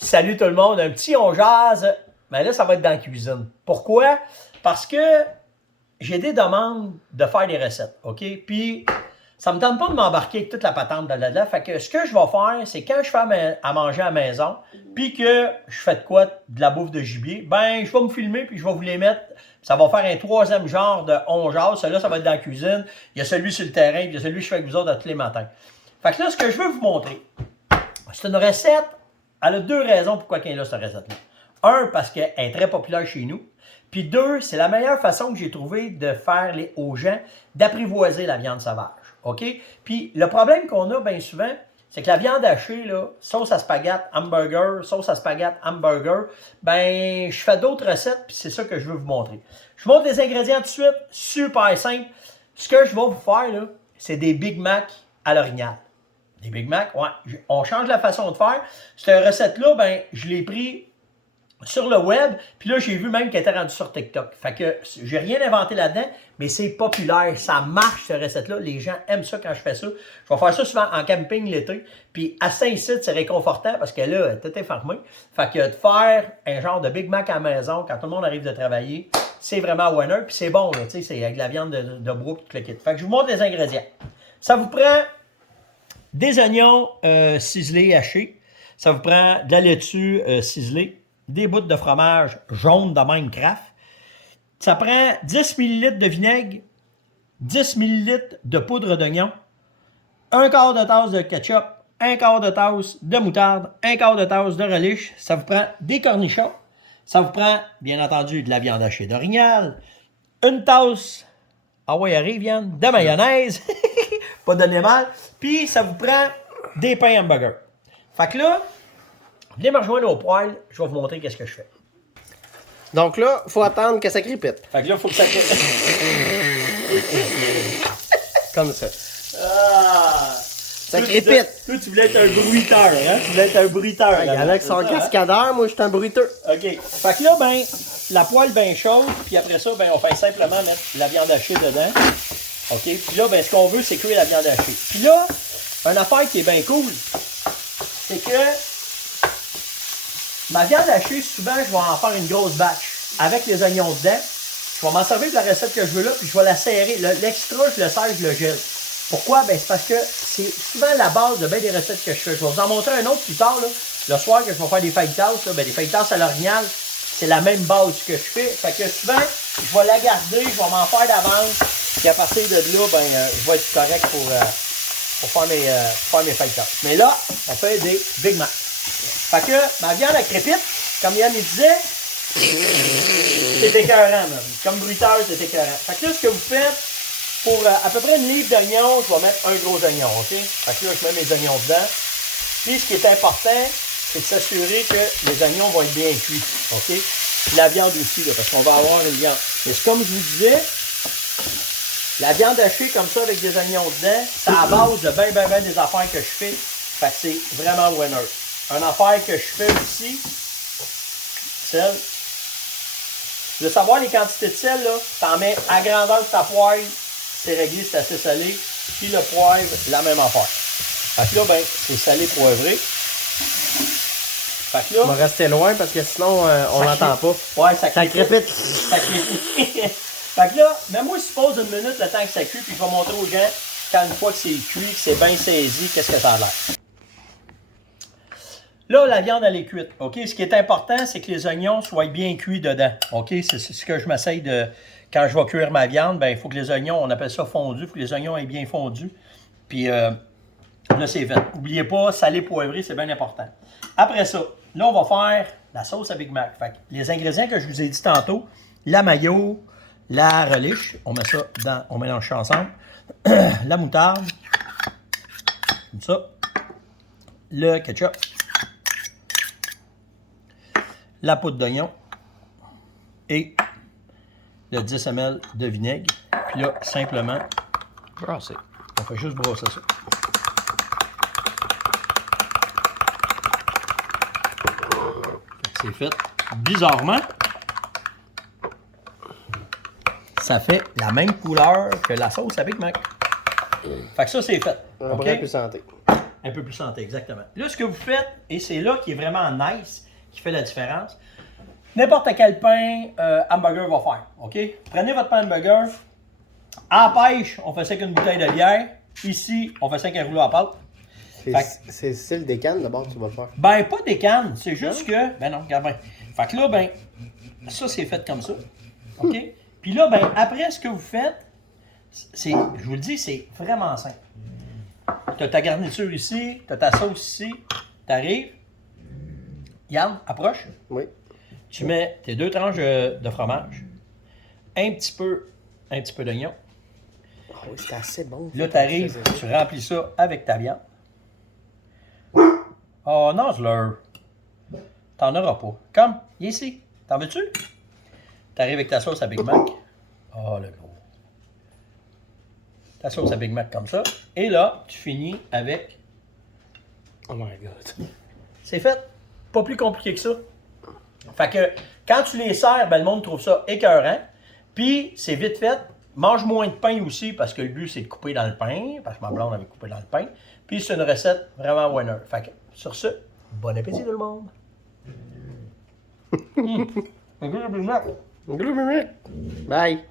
Salut tout le monde, un petit on jase. Mais là, ça va être dans la cuisine. Pourquoi? Parce que j'ai des demandes de faire des recettes, OK? Puis, ça me tente pas de m'embarquer avec toute la patente de là. Fait que ce que je vais faire, c'est quand je fais à manger à la maison, puis que je fais de quoi? De la bouffe de gibier, ben, je vais me filmer, puis je vais vous les mettre. Ça va faire un troisième genre de on jase. Celui-là, ça va être dans la cuisine. Il y a celui sur le terrain, puis il y a celui que je fais avec vous autres tous les matins. Fait que là, ce que je veux vous montrer, c'est une recette. Elle a deux raisons pourquoi elle est là, cette recette-là. Un, parce qu'elle est très populaire chez nous. Puis deux, c'est la meilleure façon que j'ai trouvé de faire aux gens d'apprivoiser la viande sauvage. OK? Puis le problème qu'on a bien souvent, c'est que la viande hachée, là, sauce à spaghette, hamburger, sauce à spaghette, hamburger, ben, je fais d'autres recettes, puis c'est ça que je veux vous montrer. Je vous montre les ingrédients tout de suite, super simple. Ce que je vais vous faire, là, c'est des Big Mac à l'orignal. Des Big Mac, ouais. On change la façon de faire. Cette recette-là, ben, je l'ai pris sur le web, puis là, j'ai vu même qu'elle était rendue sur TikTok. Fait que j'ai rien inventé là-dedans, mais c'est populaire. Ça marche, cette recette-là. Les gens aiment ça quand je fais ça. Je vais faire ça souvent en camping l'été. Puis à Saint-Cyr, c'est réconfortant parce que là, tout est fermé. Fait que de faire un genre de Big Mac à la maison quand tout le monde arrive de travailler, c'est vraiment winner. Puis c'est bon, là, tu sais, c'est avec de la viande de bois et tout le kit. Fait que je vous montre les ingrédients. Ça vous prend des oignons ciselés hachés. Ça vous prend de la laitue ciselée. Des bouts de fromage jaune de même Kraft. Ça prend 10 ml de vinaigre, 10 ml de poudre d'oignon, un quart de tasse de ketchup, un quart de tasse de moutarde, un quart de tasse de relish. Ça vous prend des cornichons. Ça vous prend, bien entendu, de la viande hachée d'orignal, une tasse, ah ouais, arrive, viande, de mayonnaise, pas donner mal, puis ça vous prend des pains hamburger. Fait que là, venez me rejoindre au poêle, je vais vous montrer qu'est-ce que je fais. Donc là, il faut attendre que ça crépite. Fait que là, il faut que ça crépite. Comme ça. Ah! Ça crépite. Toi, tu voulais être un bruiteur, hein? Tu voulais être un bruiteur. Il y en a qui sont cascadeurs, moi je suis un bruiteux. OK. Fait que là, ben, la poêle bien chaude, puis après ça, ben, on fait simplement mettre la viande hachée dedans. OK? Puis là, ben, ce qu'on veut, c'est cuire la viande hachée. Puis là, une affaire qui est bien cool, c'est que ma viande hachée, souvent, je vais en faire une grosse batch avec les oignons dedans. Je vais m'en servir de la recette que je veux là, puis je vais la serrer. L'extra, je le serre, je le gèle. Pourquoi? Ben, c'est parce que c'est souvent la base de bien des recettes que je fais. Je vais vous en montrer un autre plus tard, là. Le soir, que je vais faire des fajitas, là, ben, des fajitas à l'orignal, c'est la même base que je fais. Fait que souvent, je vais la garder, je vais m'en faire d'avance, puis à partir de là, ben, je vais être correct pour faire mes fajitas. Mais là, on fait des Big Mac. Fait que ma viande, elle crépite, comme Yann il disait, c'est écœurant, même. Comme bruiteur, c'est écœurant. Fait que là, ce que vous faites, pour à peu près une livre d'oignons, je vais mettre un gros oignon, OK? Fait que là, je mets mes oignons dedans. Puis, ce qui est important, c'est de s'assurer que les oignons vont être bien cuits, OK? Puis la viande aussi, là, parce qu'on va avoir une viande. Mais comme je vous disais, la viande hachée comme ça avec des oignons dedans, c'est à base de ben des affaires que je fais. Fait que c'est vraiment winner. Une affaire que je fais aussi, sel. Tu veux savoir les quantités de sel, là? T'en mets à grandeur de ta poêle, c'est réglé, c'est assez salé. Puis le poivre, la même affaire. Fait que là, ben, c'est salé poivré. Fait que là, On va rester loin parce que sinon, on l'entend pas. Ouais, ça crépite. Ça crépite. Fait que là, mets-moi suppose une minute le temps que ça cuit, puis je vais montrer aux gens quand une fois que c'est cuit, que c'est bien saisi, qu'est-ce que ça a l'air. Là, la viande, elle est cuite. OK? Ce qui est important, c'est que les oignons soient bien cuits dedans. OK? C'est ce que je m'essaye de... Quand je vais cuire ma viande, ben il faut que les oignons, on appelle ça fondu, il faut que les oignons aient bien fondu. Puis là, c'est fait. N'oubliez pas, salé, poivré, c'est bien important. Après ça, là, on va faire la sauce à Big Mac. Fait que les ingrédients que je vous ai dit tantôt, la mayo, la relish, on met ça dans, on mélange ça ensemble. La moutarde, comme ça. Le ketchup. La poudre d'oignon. Et le 10 ml de vinaigre. Puis là, simplement, brasser. On fait juste brasser ça. C'est fait. Bizarrement, ça fait la même couleur que la sauce à Big Mac. Fait que ça, c'est fait. Un OK? brin plus santé. Un peu plus santé, exactement. Là, ce que vous faites, et c'est là qui est vraiment nice, qui fait la différence, n'importe quel pain hamburger va faire, OK? Prenez votre pain hamburger. À la pêche, on fait ça avec une bouteille de bière. Ici, on fait ça avec un rouleau à pâte. C'est style des cannes d'abord que tu vas faire. Ben, pas des cannes, c'est juste que... Ben non, regarde bien. Fait que là, ben, ça, c'est fait comme ça. OK? Puis là, ben, après, ce que vous faites, c'est, je vous le dis, c'est vraiment simple. Tu as ta garniture ici, tu as ta sauce ici, tu arrives. Yann, approche. Oui. Tu mets tes 2 tranches de fromage, un petit peu d'oignon. Oh, oui, c'est assez bon. Là, tu arrives, tu remplis ça avec ta viande. Oh non, je l'ai. T'en auras pas. Comme, il est ici. T'en veux-tu? T'arrives avec ta sauce à Big Mac. Oh, le gros. Ta sauce à Big Mac comme ça. Et là, tu finis avec... Oh my God. C'est fait. Pas plus compliqué que ça. Fait que, quand tu les sers, ben, le monde trouve ça écœurant. Puis, c'est vite fait. Mange moins de pain aussi, parce que le but, c'est de couper dans le pain. Parce que ma blonde avait coupé dans le pain. Puis, c'est une recette vraiment winner. Fait que, sur ce, bon appétit tout le monde. Un gros Big Mac. Bye.